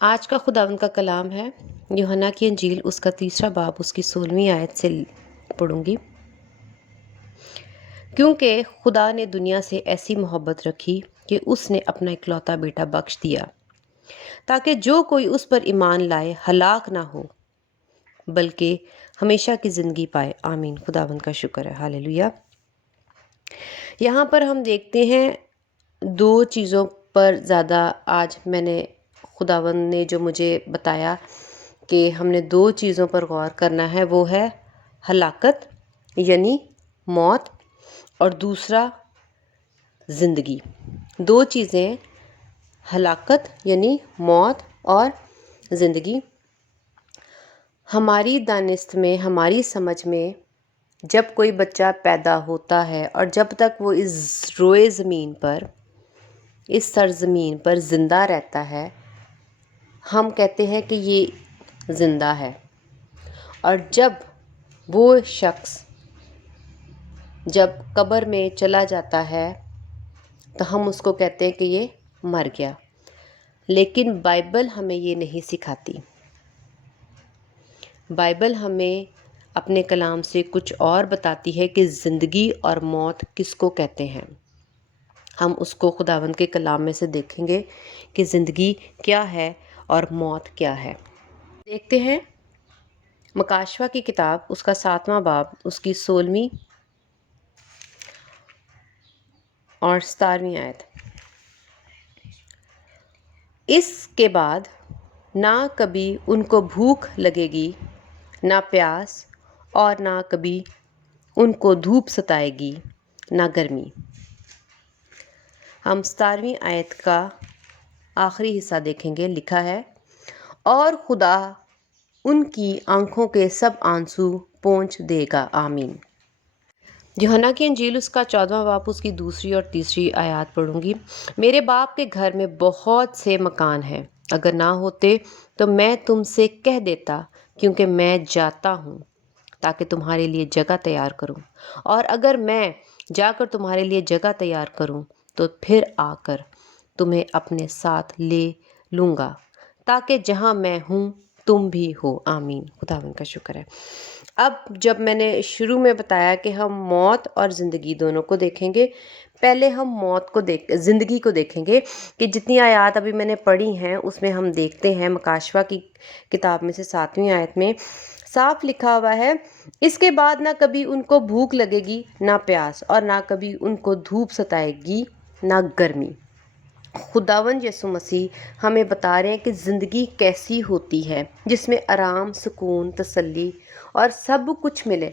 آج کا خداوند کا کلام ہے یوحنا کی انجیل، اس کا 3 باب، اس کی 16ویں آیت سے پڑھوں گی۔ کیونکہ خدا نے دنیا سے ایسی محبت رکھی کہ اس نے اپنا اکلوتا بیٹا بخش دیا، تاکہ جو کوئی اس پر ایمان لائے ہلاک نہ ہو بلکہ ہمیشہ کی زندگی پائے۔ آمین۔ خداوند کا شکر ہے، ہاللیلویا۔ یہاں پر ہم دیکھتے ہیں دو چیزوں پر زیادہ آج خداوند نے جو مجھے بتایا کہ ہم نے دو چیزوں پر غور کرنا ہے، وہ ہے ہلاکت یعنی موت، اور دوسرا زندگی۔ دو چیزیں، ہلاکت یعنی موت اور زندگی۔ ہماری دانست میں، ہماری سمجھ میں، جب کوئی بچہ پیدا ہوتا ہے اور جب تک وہ اس روئے زمین پر، اس سرزمین پر زندہ رہتا ہے، ہم کہتے ہیں کہ یہ زندہ ہے، اور جب وہ شخص جب قبر میں چلا جاتا ہے تو ہم اس کو کہتے ہیں کہ یہ مر گیا۔ لیکن بائبل ہمیں یہ نہیں سکھاتی۔ بائبل ہمیں اپنے کلام سے کچھ اور بتاتی ہے کہ زندگی اور موت کس کو کہتے ہیں۔ ہم اس کو خداوند کے کلام میں سے دیکھیں گے کہ زندگی کیا ہے اور موت کیا ہے۔ دیکھتے ہیں مکاشوہ کی کتاب، اس کا 7واں باب، اس کی 16ویں اور 17ویں آیت۔ اس کے بعد نہ کبھی ان کو بھوک لگے گی، نہ پیاس، اور نہ کبھی ان کو دھوپ ستائے گی، نہ گرمی۔ ہم 17ویں آیت کا آخری حصہ دیکھیں گے۔ لکھا ہے، اور خدا ان کی آنکھوں کے سب آنسو پونچھ دے گا۔ آمین۔ یوحنا کی انجیل، اس کا 14واں باب، اس کی 2 اور 3 آیات پڑھوں گی۔ میرے باپ کے گھر میں بہت سے مکان ہیں، اگر نہ ہوتے تو میں تم سے کہہ دیتا، کیونکہ میں جاتا ہوں تاکہ تمہارے لیے جگہ تیار کروں، اور اگر میں جا کر تمہارے لیے جگہ تیار کروں تو پھر آ کر تمہیں اپنے ساتھ لے لوں گا، تاکہ جہاں میں ہوں تم بھی ہو۔ آمین۔ خداوند کا شکر ہے۔ اب جب میں نے شروع میں بتایا کہ ہم موت اور زندگی دونوں کو دیکھیں گے، پہلے ہم زندگی کو دیکھیں گے کہ جتنی آیات ابھی میں نے پڑھی ہیں اس میں ہم دیکھتے ہیں مکاشوہ کی کتاب میں سے 7ویں آیت میں صاف لکھا ہوا ہے، اس کے بعد نہ کبھی ان کو بھوک لگے گی، نہ پیاس، اور نہ کبھی ان کو دھوپ ستائے گی، نہ گرمی۔ خداوند یسوع مسیح ہمیں بتا رہے ہیں کہ زندگی کیسی ہوتی ہے، جس میں آرام، سکون، تسلی اور سب کچھ ملے۔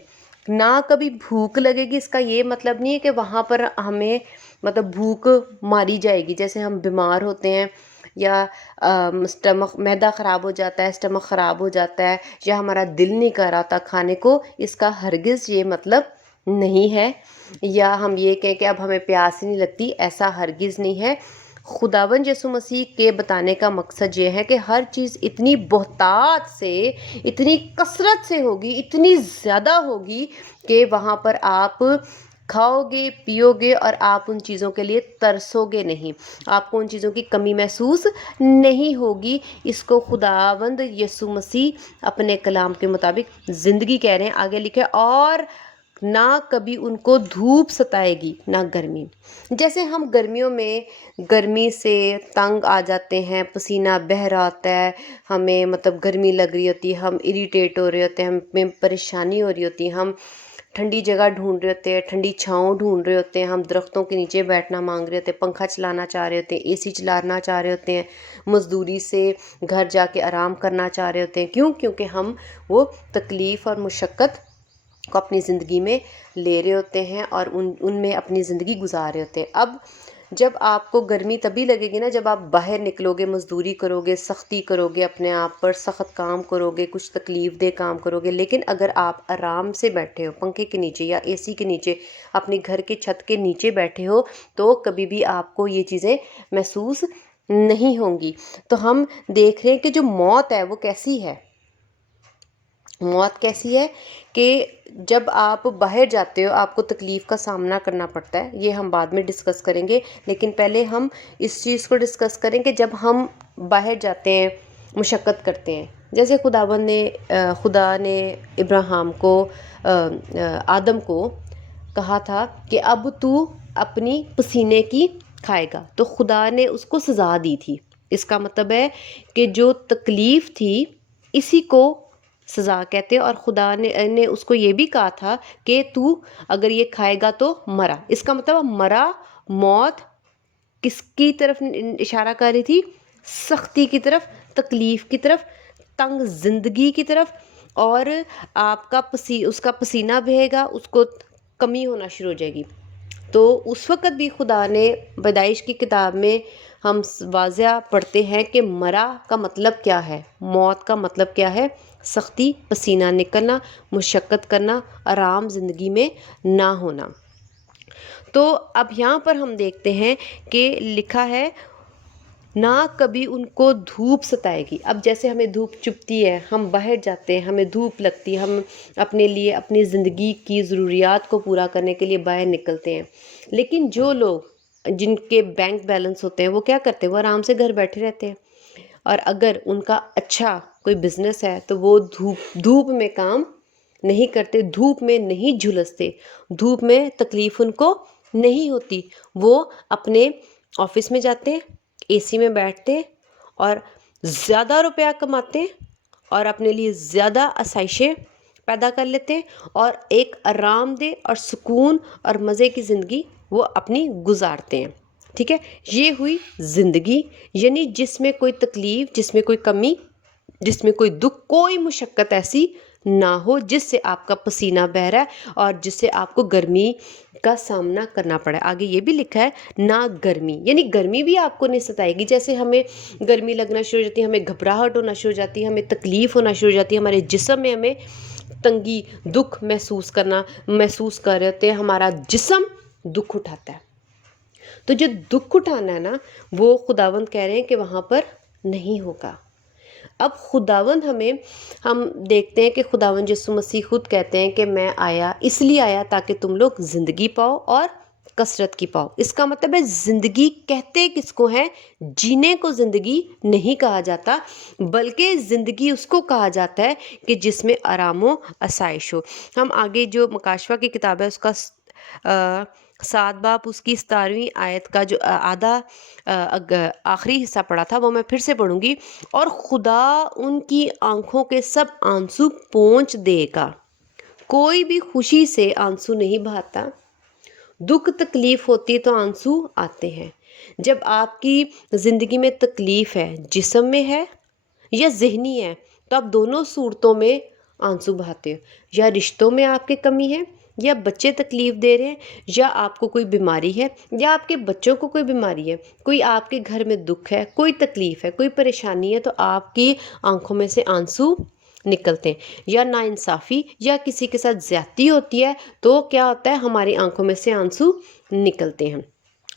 نہ کبھی بھوک لگے گی، اس کا یہ مطلب نہیں ہے کہ وہاں پر ہمیں بھوک ماری جائے گی۔ جیسے ہم بیمار ہوتے ہیں یا معدہ خراب ہو جاتا ہے، اسٹمک خراب ہو جاتا ہے، یا ہمارا دل نہیں کر رہا ہوتا کھانے کو، اس کا ہرگز یہ مطلب نہیں ہے۔ یا ہم یہ کہیں کہ اب ہمیں پیاس ہی نہیں لگتی، ایسا ہرگز نہیں ہے۔ خداوند یسوع مسیح کے بتانے کا مقصد یہ ہے کہ ہر چیز اتنی بہتات سے، اتنی کثرت سے ہوگی، اتنی زیادہ ہوگی کہ وہاں پر آپ کھاؤ گے، پیو گے، اور آپ ان چیزوں کے لیے ترسو گے نہیں، آپ کو ان چیزوں کی کمی محسوس نہیں ہوگی۔ اس کو خداوند یسوع مسیح اپنے کلام کے مطابق زندگی کہہ رہے ہیں۔ آگے لکھے، اور نہ کبھی ان کو دھوپ ستائے گی، نہ گرمی۔ جیسے ہم گرمیوں میں گرمی سے تنگ آ جاتے ہیں، پسینہ بہہ رہا ہوتا ہے، ہمیں گرمی لگ رہی ہوتی ہے، ہم اریٹیٹ ہو رہے ہوتے ہیں، ہمیں پریشانی ہو رہی ہوتی ہے، ہم ٹھنڈی جگہ ڈھونڈ رہے ہوتے ہیں، ٹھنڈی چھاؤں ڈھونڈ رہے ہوتے ہیں، ہم درختوں کے نیچے بیٹھنا مانگ رہے ہوتے ہیں، پنکھا چلانا چاہ رہے ہوتے ہیں، اے سی چلانا چاہ رہے ہوتے ہیں، مزدوری سے گھر جا کے آرام کرنا چاہ رہے ہوتے ہیں۔ کیونکہ ہم وہ تکلیف اور مشقت کو اپنی زندگی میں لے رہے ہوتے ہیں اور ان میں اپنی زندگی گزار رہے ہوتے ہیں۔ اب جب آپ کو گرمی تبھی لگے گی نا جب آپ باہر نکلو گے، مزدوری کرو گے، سختی کرو گے، اپنے آپ پر سخت کام کرو گے، کچھ تکلیف دہ کام کرو گے۔ لیکن اگر آپ آرام سے بیٹھے ہو پنکھے کے نیچے یا اے سی کے نیچے، اپنے گھر کے چھت کے نیچے بیٹھے ہو، تو کبھی بھی آپ کو یہ چیزیں محسوس نہیں ہوں گی۔ تو ہم دیکھ رہے ہیں کہ جو موت ہے وہ کیسی ہے۔ موت کیسی ہے کہ جب آپ باہر جاتے ہو آپ کو تکلیف کا سامنا کرنا پڑتا ہے، یہ ہم بعد میں ڈسکس کریں گے، لیکن پہلے ہم اس چیز کو ڈسکس کریں کہ جب ہم باہر جاتے ہیں مشقت کرتے ہیں. جیسے خدا نے ابراہیم کو آدم کو کہا تھا کہ اب تو اپنی پسینے کی کھائے گا، تو خدا نے اس کو سزا دی تھی. اس کا مطلب ہے کہ جو تکلیف تھی اسی کو سزا کہتے ہیں. اور خدا نے اس کو یہ بھی کہا تھا کہ تو اگر یہ کھائے گا تو مرا. اس کا مطلب مرا، موت کس کی طرف اشارہ کر رہی تھی؟ سختی کی طرف، تکلیف کی طرف، تنگ زندگی کی طرف. اور آپ کا اس کا پسینہ بہے گا، اس کو کمی ہونا شروع ہو جائے گی. تو اس وقت بھی خدا نے پیدائش کی کتاب میں ہم واضح پڑھتے ہیں کہ مرا کا مطلب کیا ہے، موت کا مطلب کیا ہے؟ سختی، پسینہ نکلنا، مشقت کرنا، آرام زندگی میں نہ ہونا. تو اب یہاں پر ہم دیکھتے ہیں کہ لکھا ہے نہ کبھی ان کو دھوپ ستائے گی. اب جیسے ہمیں دھوپ چبھتی ہے، ہم باہر جاتے ہیں، ہمیں دھوپ لگتی ہے، ہم اپنے لیے اپنی زندگی کی ضروریات کو پورا کرنے کے لیے باہر نکلتے ہیں. لیکن جو لوگ جن کے بینک بیلنس ہوتے ہیں وہ کیا کرتے ہیں؟ وہ آرام سے گھر بیٹھے رہتے ہیں. اور اگر ان کا اچھا کوئی بزنس ہے تو وہ دھوپ میں کام نہیں کرتے، دھوپ میں نہیں جھلستے، دھوپ میں تکلیف ان کو نہیں ہوتی. وہ اپنے آفس میں جاتے ہیں، اے سی میں بیٹھتے اور زیادہ روپیہ کماتے ہیں اور اپنے لیے زیادہ آسائشیں پیدا کر لیتے ہیں اور ایک آرام دہ اور سکون اور مزے کی زندگی وہ اپنی گزارتے ہیں. ٹھیک ہے، یہ ہوئی زندگی، یعنی جس میں کوئی تکلیف، جس میں کوئی کمی، جس میں کوئی دکھ، کوئی مشقت ایسی نہ ہو جس سے آپ کا پسینہ بہہ رہا ہے اور جس سے آپ کو گرمی کا سامنا کرنا پڑا ہے. آگے یہ بھی لکھا ہے نہ گرمی، یعنی گرمی بھی آپ کو نہیں ستائے گی. جیسے ہمیں گرمی لگنا شروع ہو جاتی ہے، ہمیں گھبراہٹ ہونا شروع ہو جاتی ہے، ہمیں تکلیف ہونا شروع ہو جاتی ہے، ہمارے جسم میں ہمیں تنگی، دکھ محسوس کر رہے ہوتے ہیں، ہمارا جسم دکھ اٹھاتا ہے. تو جو دکھ اٹھانا ہے نا، وہ خداوند کہہ رہے ہیں کہ وہاں پر نہیں ہوگا. اب خداوند ہم دیکھتے ہیں کہ خداوند یسوع مسیح خود کہتے ہیں کہ میں اس لیے آیا تاکہ تم لوگ زندگی پاؤ اور کثرت کی پاؤ. اس کا مطلب ہے زندگی کہتے کس کو ہے؟ جینے کو زندگی نہیں کہا جاتا، بلکہ زندگی اس کو کہا جاتا ہے کہ جس میں آرام و آسائش ہو. ہم آگے جو مکاشفہ کی کتاب ہے اس کا 7 باب اس کی 17ویں آیت کا جو آخری حصہ پڑھا تھا وہ میں پھر سے پڑھوں گی. اور خدا ان کی آنکھوں کے سب آنسو پونچھ دے گا. کوئی بھی خوشی سے آنسو نہیں بہاتا، دکھ تکلیف ہوتی تو آنسو آتے ہیں. جب آپ کی زندگی میں تکلیف ہے، جسم میں ہے یا ذہنی ہے، تو آپ دونوں صورتوں میں آنسو بہاتے ہو. یا رشتوں میں آپ کی کمی ہے، یا بچے تکلیف دے رہے ہیں، یا آپ کو کوئی بیماری ہے، یا آپ کے بچوں کو کوئی بیماری ہے، کوئی آپ کے گھر میں دکھ ہے، کوئی تکلیف ہے، کوئی پریشانی ہے، تو آپ کی آنکھوں میں سے آنسو نکلتے ہیں. یا ناانصافی یا کسی کے ساتھ زیادتی ہوتی ہے تو کیا ہوتا ہے؟ ہماری آنکھوں میں سے آنسو نکلتے ہیں.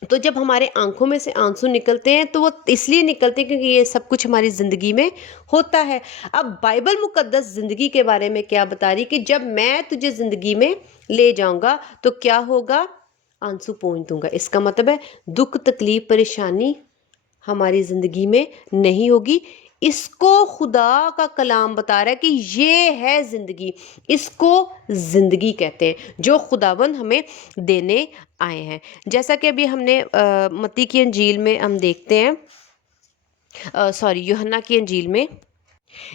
تو جب ہمارے آنکھوں میں سے آنسو نکلتے ہیں تو وہ اس لیے نکلتے ہیں کیونکہ یہ سب کچھ ہماری زندگی میں ہوتا ہے. اب بائبل مقدس زندگی کے بارے میں کیا بتا رہی کہ جب میں تجھے زندگی میں لے جاؤں گا تو کیا ہوگا؟ آنسو پونچھ دوں گا. اس کا مطلب ہے دکھ تکلیف پریشانی ہماری زندگی میں نہیں ہوگی. اس کو خدا کا کلام بتا رہا ہے کہ یہ ہے زندگی، اس کو زندگی کہتے ہیں جو خداوند ہمیں دینے آئے ہیں. جیسا کہ ابھی ہم نے متی کی انجیل میں ہم دیکھتے ہیں، یوحنا کی انجیل میں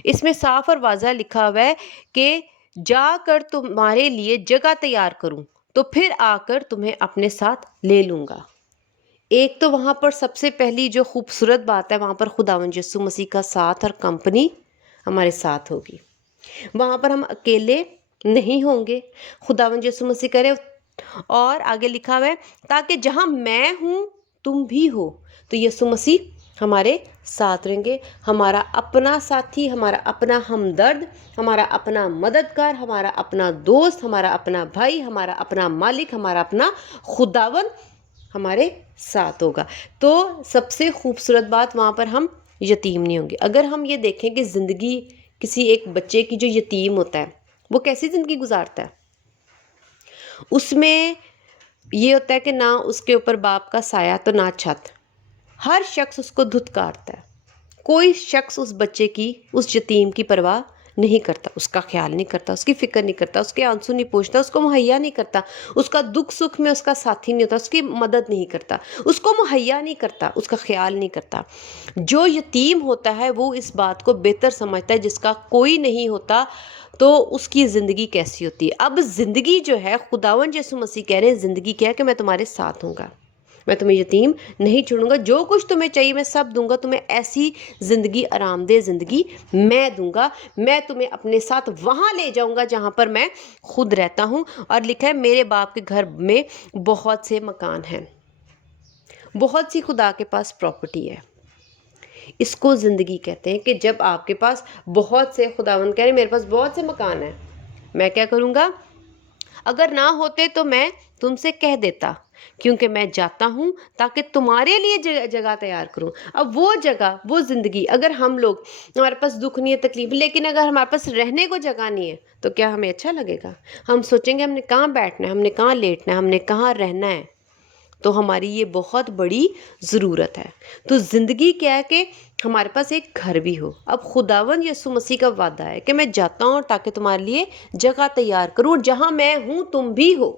اس میں صاف اور واضح لکھا ہوا ہے کہ جا کر تمہارے لیے جگہ تیار کروں تو پھر آ کر تمہیں اپنے ساتھ لے لوں گا. ایک تو وہاں پر سب سے پہلی جو خوبصورت بات ہے، وہاں پر خداوند یسوع مسیح کا ساتھ اور کمپنی ہمارے ساتھ ہوگی. وہاں پر ہم اکیلے نہیں ہوں گے. خداوند یسوع مسیح کرے اور آگے لکھا ہوا ہے تاکہ جہاں میں ہوں تم بھی ہو. تو یسوع مسیح ہمارے ساتھ رہیں گے، ہمارا اپنا ساتھی، ہمارا اپنا ہمدرد، ہمارا اپنا مددگار، ہمارا اپنا دوست، ہمارا اپنا بھائی، ہمارا اپنا مالک، ہمارا اپنا خداوند ہمارے ساتھ ہوگا. تو سب سے خوبصورت بات، وہاں پر ہم یتیم نہیں ہوں گے. اگر ہم یہ دیکھیں کہ زندگی کسی ایک بچے کی جو یتیم ہوتا ہے وہ کیسی زندگی گزارتا ہے، اس میں یہ ہوتا ہے کہ نہ اس کے اوپر باپ کا سایہ تو نہ چھت، ہر شخص اس کو دھتکارتا ہے. کوئی شخص اس بچے کی، اس یتیم کی پرواہ نہیں کرتا، اس کا خیال نہیں کرتا، اس کی فکر نہیں کرتا، اس کے آنسو نہیں پوچھتا، اس کو مہیا نہیں کرتا، اس کا دکھ سکھ میں اس کا ساتھی نہیں ہوتا، اس کی مدد نہیں کرتا، اس کو مہیا نہیں کرتا، اس کا خیال نہیں کرتا۔ جو یتیم ہوتا ہے وہ اس بات کو بہتر سمجھتا ہے، جس کا کوئی نہیں ہوتا تو اس کی زندگی کیسی ہوتی ہے۔ اب زندگی جو ہے، خداوند یسوع مسیح کہہ رہے ہیں زندگی کیا ہے کہ میں تمہارے ساتھ ہوں گا، میں تمہیں یتیم نہیں چھوڑوں گا، جو کچھ تمہیں چاہیے میں سب دوں گا، تمہیں ایسی زندگی، آرام دہ زندگی میں دوں گا، میں تمہیں اپنے ساتھ وہاں لے جاؤں گا جہاں پر میں خود رہتا ہوں۔ اور لکھا ہے میرے باپ کے گھر میں بہت سے مکان ہیں، بہت سی خدا کے پاس پراپرٹی ہے۔ اس کو زندگی کہتے ہیں کہ جب آپ کے پاس بہت سے، خداوند کہہ رہے میرے پاس بہت سے مکان ہیں، میں کیا کروں گا؟ اگر نہ ہوتے تو میں تم سے کہہ دیتا، کیونکہ میں جاتا ہوں تاکہ تمہارے لیے جگہ تیار کروں۔ اب وہ جگہ، وہ زندگی، اگر ہم لوگ، ہمارے پاس دکھ نہیں ہے، تکلیف، لیکن اگر ہمارے پاس رہنے کو جگہ نہیں ہے تو کیا ہمیں اچھا لگے گا؟ ہم سوچیں گے ہم نے کہاں بیٹھنا ہے، ہم نے کہاں لیٹنا ہے، ہم نے کہاں رہنا ہے۔ تو ہماری یہ بہت بڑی ضرورت ہے۔ تو زندگی کیا ہے کہ ہمارے پاس ایک گھر بھی ہو۔ اب خداوند یسوع مسیح کا وعدہ ہے کہ میں جاتا ہوں تاکہ تمہارے لیے جگہ تیار کروں، جہاں میں ہوں تم بھی ہو۔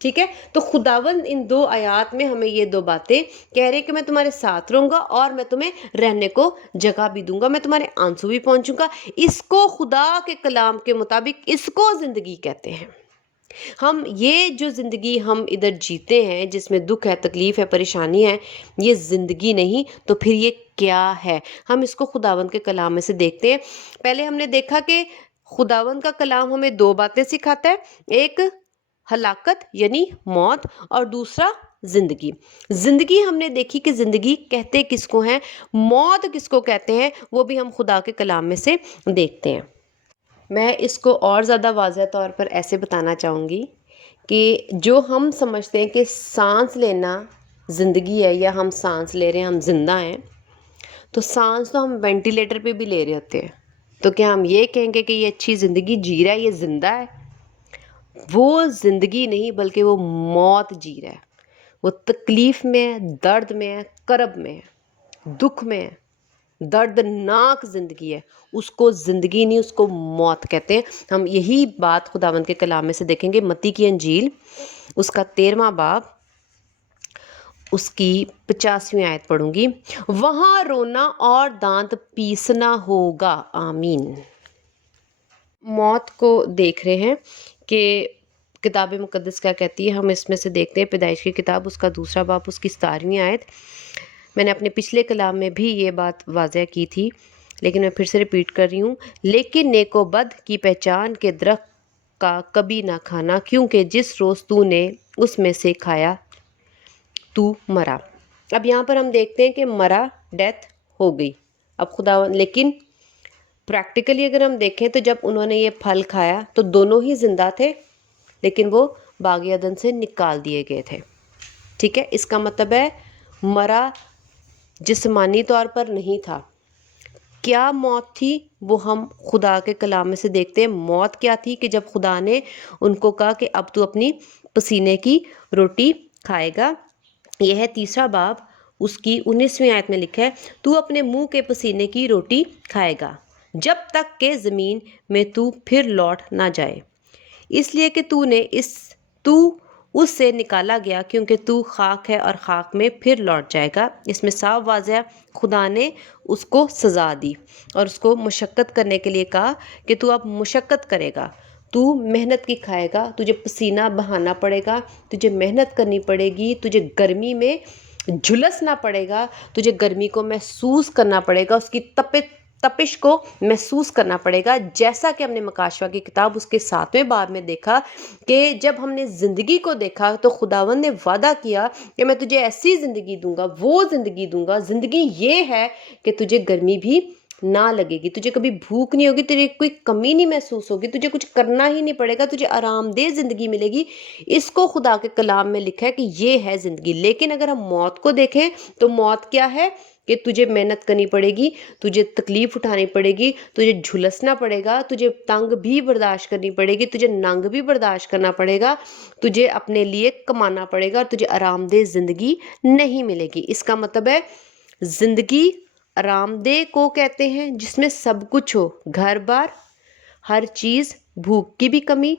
ٹھیک ہے؟ تو خداوند ان دو آیات میں ہمیں یہ دو باتیں کہہ رہے کہ میں تمہارے ساتھ رہوں گا اور میں تمہیں رہنے کو جگہ بھی دوں گا، میں تمہارے آنسو بھی پہنچوں گا۔ اس کو خدا کے کلام کے مطابق اس کو زندگی کہتے ہیں۔ ہم یہ جو زندگی ہم ادھر جیتے ہیں، جس میں دکھ ہے، تکلیف ہے، پریشانی ہے، یہ زندگی نہیں تو پھر یہ کیا ہے؟ ہم اس کو خداوند کے کلام میں سے دیکھتے ہیں۔ پہلے ہم نے دیکھا کہ خداوند کا کلام ہمیں دو باتیں سکھاتا ہے، ایک ہلاکت یعنی موت، اور دوسرا زندگی۔ زندگی ہم نے دیکھی کہ زندگی کہتے کس کو ہیں، موت کس کو کہتے ہیں، وہ بھی ہم خدا کے کلام میں سے دیکھتے ہیں۔ میں اس کو اور زیادہ واضح طور پر ایسے بتانا چاہوں گی کہ جو ہم سمجھتے ہیں کہ سانس لینا زندگی ہے، یا ہم سانس لے رہے ہیں، ہم زندہ ہیں، تو سانس تو ہم وینٹیلیٹر پہ بھی لے رہے ہوتے ہیں، تو کیا ہم یہ کہیں گے کہ یہ اچھی زندگی جی رہا ہے، یہ زندہ ہے؟ وہ زندگی نہیں بلکہ وہ موت جی رہا ہے، وہ تکلیف میں ہے، درد میں ہے، کرب میں ہے، دکھ میں ہے، دردناک زندگی ہے۔ اس کو زندگی نہیں، اس کو موت کہتے ہیں۔ ہم یہی بات خداوند کے کلام میں سے دیکھیں گے، متی کی انجیل اس کا 13واں باب، اس کی 50ویں آیت پڑھوں گی۔ وہاں رونا اور دانت پیسنا ہوگا، آمین۔ موت کو دیکھ رہے ہیں کہ کتاب مقدس کیا کہتی ہے، ہم اس میں سے دیکھتے ہیں پیدائش کی کتاب اس کا 2 باب اس کی 17ویں آیت۔ میں نے اپنے پچھلے کلام میں بھی یہ بات واضح کی تھی، لیکن میں پھر سے ریپیٹ کر رہی ہوں۔ لیکن نیک و بد کی پہچان کے درخت کا کبھی نہ کھانا، کیونکہ جس روز تو نے اس میں سے کھایا تو مرا۔ اب یہاں پر ہم دیکھتے ہیں کہ مرا، ڈیتھ ہو گئی۔ اب خدا، لیکن پریکٹیکلی اگر ہم دیکھیں تو جب انہوں نے یہ پھل کھایا تو دونوں ہی زندہ تھے، لیکن وہ باغ عدن سے نکال دیے گئے تھے۔ ٹھیک ہے؟ اس کا مطلب ہے مرا جسمانی طور پر نہیں تھا۔ کیا موت تھی وہ ہم خدا کے کلام میں سے دیکھتے ہیں۔ موت کیا تھی کہ جب خدا نے ان کو کہا کہ اب تو اپنی پسینے کی روٹی کھائے گا۔ یہ ہے 3 باب اس کی 19ویں آیت میں لکھا ہے، تو اپنے منہ کے پسینے کی روٹی کھائے گا جب تک کہ زمین میں تو پھر لوٹ نہ جائے، اس لیے کہ تو اس سے نکالا گیا، کیونکہ تو خاک ہے اور خاک میں پھر لوٹ جائے گا۔ اس میں صاف واضح خدا نے اس کو سزا دی اور اس کو مشقت کرنے کے لیے کہا کہ تو اب مشقت کرے گا، تو محنت کی کھائے گا، تجھے پسینہ بہانا پڑے گا، تجھے محنت کرنی پڑے گی، تجھے گرمی میں جھلسنا پڑے گا، تجھے گرمی کو محسوس کرنا پڑے گا، اس کی تپش کو محسوس کرنا پڑے گا۔ جیسا کہ ہم نے مکاشوہ کی کتاب اس کے 7ویں باب میں دیکھا کہ جب ہم نے زندگی کو دیکھا تو خداوند نے وعدہ کیا کہ میں تجھے ایسی زندگی دوں گا، وہ زندگی دوں گا۔ زندگی یہ ہے کہ تجھے گرمی بھی نہ لگے گی، تجھے کبھی بھوک نہیں ہوگی، تجھے کوئی کمی نہیں محسوس ہوگی، تجھے کچھ کرنا ہی نہیں پڑے گا، تجھے آرام دہ زندگی ملے گی۔ اس کو خدا کے کلام میں لکھا ہے کہ یہ ہے زندگی۔ لیکن اگر ہم موت کو دیکھیں تو موت کیا ہے کہ تجھے محنت کرنی پڑے گی، تجھے تکلیف اٹھانی پڑے گی، تجھے جھلسنا پڑے گا، تجھے تنگ بھی برداشت کرنی پڑے گی، تجھے ننگ بھی برداشت کرنا پڑے گا، تجھے اپنے لیے کمانا پڑے گا، اور تجھے آرام دہ زندگی نہیں ملے گی۔ اس کا مطلب ہے زندگی آرام دہ کو کہتے ہیں جس میں سب کچھ ہو، گھر بار، ہر چیز، بھوک کی بھی کمی،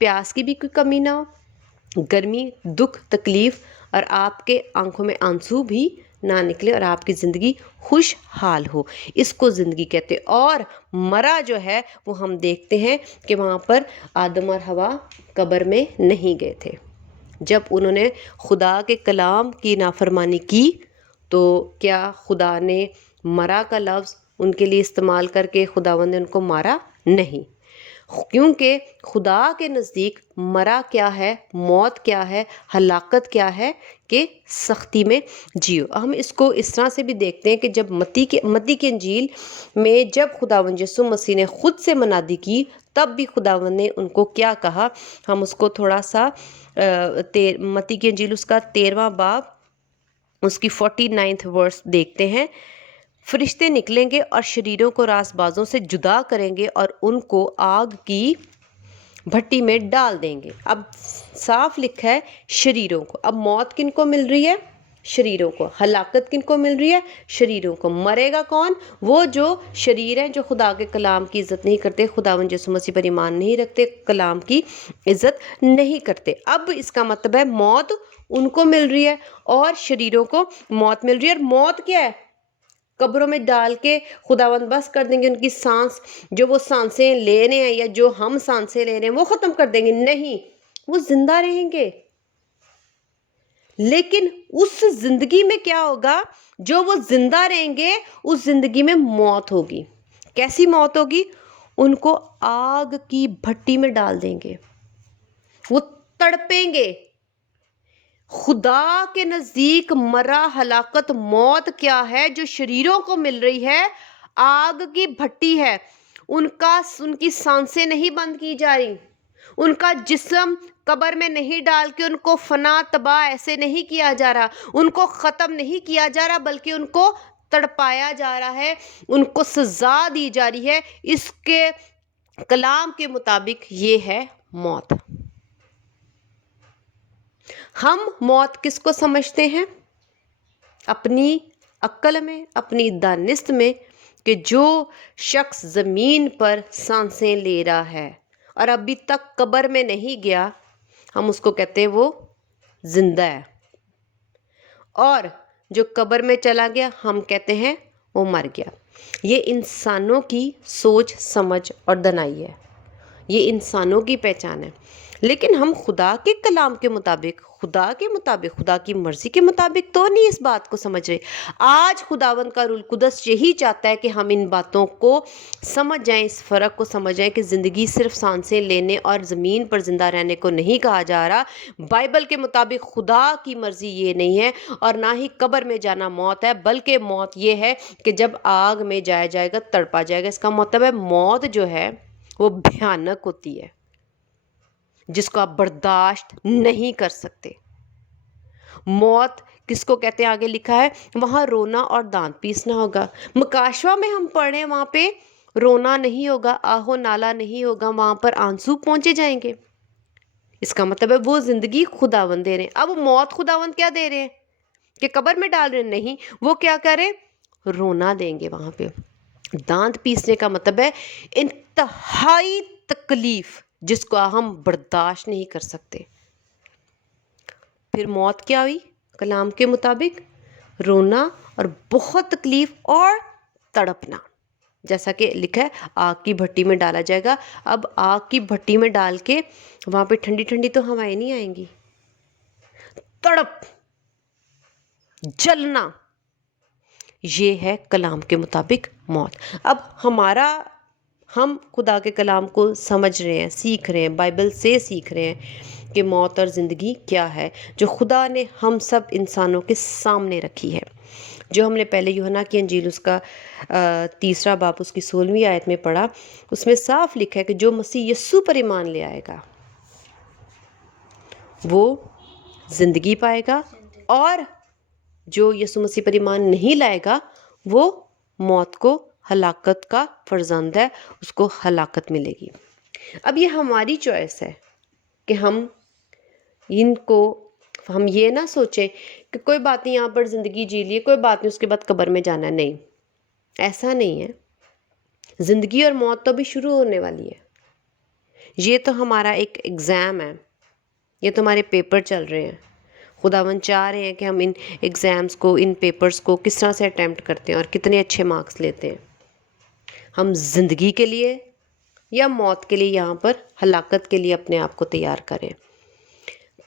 پیاس کی بھی کوئی کمی نہ ہو، گرمی، دکھ، تکلیف، اور آپ کے آنکھوں میں آنسو بھی نہ نکلے، اور آپ کی زندگی خوشحال ہو، اس کو زندگی کہتے ہیں۔ اور مرا جو ہے وہ ہم دیکھتے ہیں کہ وہاں پر آدم اور حوا قبر میں نہیں گئے تھے۔ جب انہوں نے خدا کے کلام کی نافرمانی کی تو کیا خدا نے مرا کا لفظ ان کے لیے استعمال کر کے خداوند نے ان کو مارا؟ نہیں، کیونکہ خدا کے نزدیک مرا کیا ہے، موت کیا ہے، ہلاکت کیا ہے کہ سختی میں جیو۔ ہم اس کو اس طرح سے بھی دیکھتے ہیں کہ جب متی کی انجیل میں جب خداوند یسوع مسیح نے خود سے منادی کی تب بھی خداوند نے ان کو کیا کہا، ہم اس کو تھوڑا سا متی کی انجیل اس کا 13واں باب اس کی 49 ورس دیکھتے ہیں۔ فرشتے نکلیں گے اور شریروں کو راست بازوں سے جدا کریں گے اور ان کو آگ کی بھٹی میں ڈال دیں گے۔ اب صاف لکھا ہے شریروں کو۔ اب موت کن کو مل رہی ہے؟ شریروں کو۔ ہلاکت کن کو مل رہی ہے؟ شریروں کو۔ مرے گا کون؟ وہ جو شریر ہیں جو خدا کے کلام کی عزت نہیں کرتے، خداوند یسوع مسیح پر ایمان نہیں رکھتے، کلام کی عزت نہیں کرتے۔ اب اس کا مطلب ہے موت ان کو مل رہی ہے اور شریروں کو موت مل رہی ہے۔ اور موت کیا ہے؟ قبروں میں ڈال کے خداوند بس کر دیں گے ان کی سانس، جو وہ سانسیں لے رہے ہیں یا جو ہم سانسیں لے رہے ہیں وہ ختم کر دیں گے؟ نہیں، وہ زندہ رہیں گے۔ لیکن اس زندگی میں کیا ہوگا؟ جو وہ زندہ رہیں گے اس زندگی میں موت ہوگی۔ کیسی موت ہوگی؟ ان کو آگ کی بھٹی میں ڈال دیں گے، وہ تڑپیں گے۔ خدا کے نزدیک مرا، ہلاکت، موت کیا ہے جو شریروں کو مل رہی ہے؟ آگ کی بھٹی ہے۔ ان کی سانسیں نہیں بند کی جا رہی، ان کا جسم قبر میں نہیں ڈال کے ان کو فنا تباہ ایسے نہیں کیا جا رہا، ان کو ختم نہیں کیا جا رہا، بلکہ ان کو تڑپایا جا رہا ہے، ان کو سزا دی جا رہی ہے۔ اس کے کلام کے مطابق یہ ہے موت۔ ہم موت کس کو سمجھتے ہیں؟ اپنی عقل میں، اپنی دانست میں، کہ جو شخص زمین پر سانسیں لے رہا ہے اور ابھی تک قبر میں نہیں گیا، ہم اس کو کہتے ہیں وہ زندہ ہے، اور جو قبر میں چلا گیا ہم کہتے ہیں وہ مر گیا۔ یہ انسانوں کی سوچ سمجھ اور دانائی ہے، یہ انسانوں کی پہچان ہے۔ لیکن ہم خدا کے کلام کے مطابق، خدا کی مرضی کے مطابق تو نہیں اس بات کو سمجھ رہے۔ آج خداوند کا روح القدس یہی چاہتا ہے کہ ہم ان باتوں کو سمجھ جائیں، اس فرق کو سمجھ جائیں کہ زندگی صرف سانسیں لینے اور زمین پر زندہ رہنے کو نہیں کہا جا رہا۔ بائبل کے مطابق خدا کی مرضی یہ نہیں ہے، اور نہ ہی قبر میں جانا موت ہے، بلکہ موت یہ ہے کہ جب آگ میں جایا جائے گا، تڑپا جائے گا۔ اس کا مطلب ہے موت جو ہے وہ بھیانک ہوتی ہے، جس کو آپ برداشت نہیں کر سکتے۔ موت کس کو کہتے ہیں؟ آگے لکھا ہے وہاں رونا اور دانت پیسنا ہوگا۔ مکاشوہ میں ہم پڑھ رہے ہیں وہاں پہ رونا نہیں ہوگا، آہو نالا نہیں ہوگا، وہاں پر آنسو پہنچے جائیں گے۔ اس کا مطلب ہے وہ زندگی خداوند دے رہے ہیں۔ اب موت خداوند کیا دے رہے ہیں کہ قبر میں ڈال رہے ہیں؟ نہیں، وہ کیا کریں؟ رونا دیں گے وہاں پہ۔ دانت پیسنے کا مطلب ہے انتہائی تکلیف جس کو ہم برداشت نہیں کر سکتے۔ پھر موت کیا ہوئی؟ کلام کے مطابق رونا اور بہت تکلیف اور تڑپنا، جیسا کہ لکھا ہے آگ کی بھٹی میں ڈالا جائے گا۔ اب آگ کی بھٹی میں ڈال کے وہاں پہ ٹھنڈی ٹھنڈی تو ہوائیں نہیں آئیں گی، تڑپ، جلنا، یہ ہے کلام کے مطابق موت۔ اب ہم خدا کے کلام کو سمجھ رہے ہیں، سیکھ رہے ہیں، بائبل سے سیکھ رہے ہیں کہ موت اور زندگی کیا ہے، جو خدا نے ہم سب انسانوں کے سامنے رکھی ہے۔ جو ہم نے پہلے یوحنا کی انجیل اس کا 3 باب اس کی 16ویں آیت میں پڑھا، اس میں صاف لکھا ہے کہ جو مسیح یسوع پر ایمان لے آئے گا وہ زندگی پائے گا، اور جو یسوع مسیح پر ایمان نہیں لائے گا وہ موت کو، ہلاکت کا فرزند ہے، اس کو ہلاکت ملے گی۔ اب یہ ہماری چوائس ہے کہ ہم یہ نہ سوچیں کہ کوئی بات نہیں، یہاں پر زندگی جی لیے، کوئی بات نہیں، اس کے بعد قبر میں جانا ہے۔ نہیں، ایسا نہیں ہے، زندگی اور موت تو ابھی شروع ہونے والی ہے. یہ تو ہمارا ایک ایگزام ہے، یہ تو ہمارے پیپر چل رہے ہیں. خداوند چاہ رہے ہیں کہ ہم ان ایگزامز کو، ان پیپرز کو کس طرح سے اٹیمپٹ کرتے ہیں اور کتنے اچھے مارکس لیتے ہیں. ہم زندگی کے لیے یا موت کے لیے یہاں پر ہلاکت کے لیے اپنے آپ کو تیار کریں.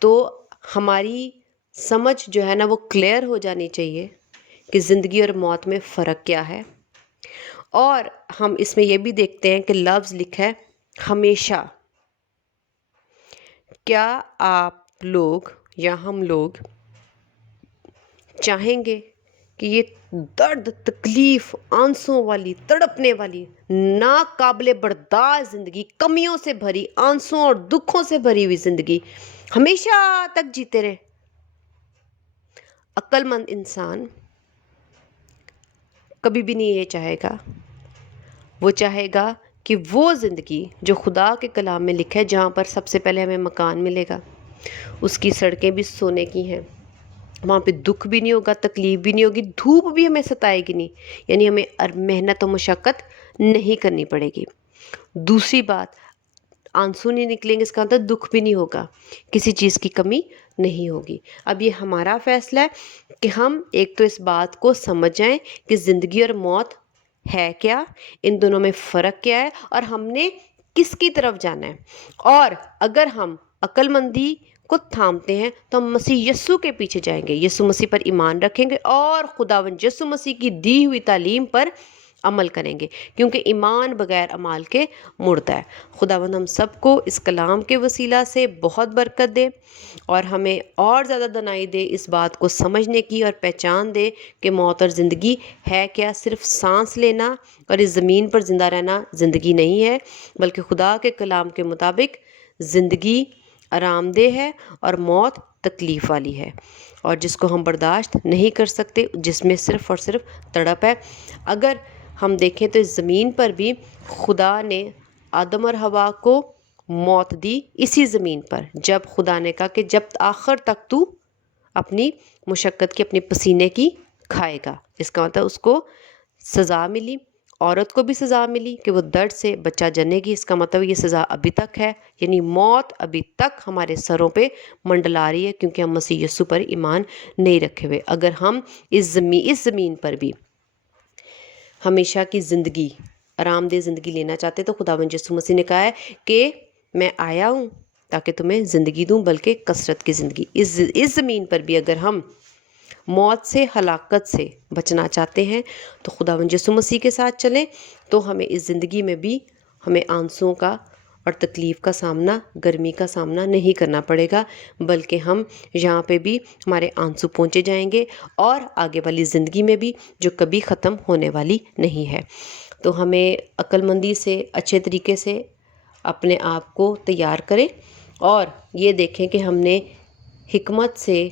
تو ہماری سمجھ جو ہے نا وہ کلیئر ہو جانی چاہیے کہ زندگی اور موت میں فرق کیا ہے. اور ہم اس میں یہ بھی دیکھتے ہیں کہ لفظ لکھا ہے ہمیشہ. کیا آپ لوگ یا ہم لوگ چاہیں گے کہ یہ درد، تکلیف، آنسوں والی، تڑپنے والی، ناقابل برداشت زندگی، کمیوں سے بھری، آنسوں اور دکھوں سے بھری ہوئی زندگی ہمیشہ تک جیتے رہے؟ عقل مند انسان کبھی بھی نہیں یہ چاہے گا. وہ چاہے گا کہ وہ زندگی جو خدا کے کلام میں لکھا ہے، جہاں پر سب سے پہلے ہمیں مکان ملے گا، اس کی سڑکیں بھی سونے کی ہیں، وہاں پہ دکھ بھی نہیں ہوگا، تکلیف بھی نہیں ہوگی، دھوپ بھی ہمیں ستائے گی نہیں، یعنی ہمیں محنت و مشقت نہیں کرنی پڑے گی. دوسری بات، آنسو نہیں نکلیں گے، اس کا مطلب دکھ بھی نہیں ہوگا، کسی چیز کی کمی نہیں ہوگی. اب یہ ہمارا فیصلہ ہے کہ ہم ایک تو اس بات کو سمجھ جائیں کہ زندگی اور موت ہے کیا، ان دونوں میں فرق کیا ہے، اور ہم نے کس کی طرف جانا ہے. اور اگر ہم عقل مندی کو تھامتے ہیں تو ہم مسیح یسوع کے پیچھے جائیں گے، یسوع مسیح پر ایمان رکھیں گے اور خداوند یسوع مسیح کی دی ہوئی تعلیم پر عمل کریں گے، کیونکہ ایمان بغیر اعمال کے مردہ ہے. خداوند ہم سب کو اس کلام کے وسیلہ سے بہت برکت دے اور ہمیں اور زیادہ دنائی دے اس بات کو سمجھنے کی، اور پہچان دے کہ موت اور زندگی ہے کیا. صرف سانس لینا اور اس زمین پر زندہ رہنا زندگی نہیں ہے، بلکہ خدا کے کلام کے مطابق زندگی آرام دہ ہے اور موت تکلیف والی ہے، اور جس کو ہم برداشت نہیں کر سکتے، جس میں صرف اور صرف تڑپ ہے. اگر ہم دیکھیں تو اس زمین پر بھی خدا نے آدم اور حوا کو موت دی اسی زمین پر، جب خدا نے کہا کہ جب آخر تک تو اپنی مشقت کی، اپنے پسینے کی کھائے گا. اس کا مطلب اس کو سزا ملی، عورت کو بھی سزا ملی کہ وہ درد سے بچہ جنے گی. اس کا مطلب یہ سزا ابھی تک ہے، یعنی موت ابھی تک ہمارے سروں پہ منڈلا رہی ہے، کیونکہ ہم مسیح یسوع پر ایمان نہیں رکھے ہوئے. اگر ہم اس زمین پر بھی ہمیشہ کی زندگی، آرام دہ زندگی لینا چاہتے تو خداوند یسوع مسیح نے کہا ہے کہ میں آیا ہوں تاکہ تمہیں زندگی دوں، بلکہ کثرت کی زندگی. اس زمین پر بھی اگر ہم موت سے، ہلاکت سے بچنا چاہتے ہیں تو خداوند یسوع مسیح کے ساتھ چلیں، تو ہمیں اس زندگی میں بھی ہمیں آنسوؤں کا اور تکلیف کا سامنا، گرمی کا سامنا نہیں کرنا پڑے گا، بلکہ ہم یہاں پہ بھی ہمارے آنسو پہنچے جائیں گے، اور آگے والی زندگی میں بھی جو کبھی ختم ہونے والی نہیں ہے. تو ہمیں عقل مندی سے، اچھے طریقے سے اپنے آپ کو تیار کریں، اور یہ دیکھیں کہ ہم نے حکمت سے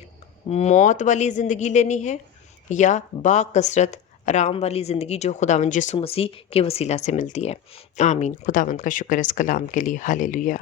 موت والی زندگی لینی ہے یا با کثرت آرام والی زندگی جو خداوند یسوع مسیح کے وسیلہ سے ملتی ہے. آمین. خداوند کا شکر اس کلام کے لیے. ہاللیلویا.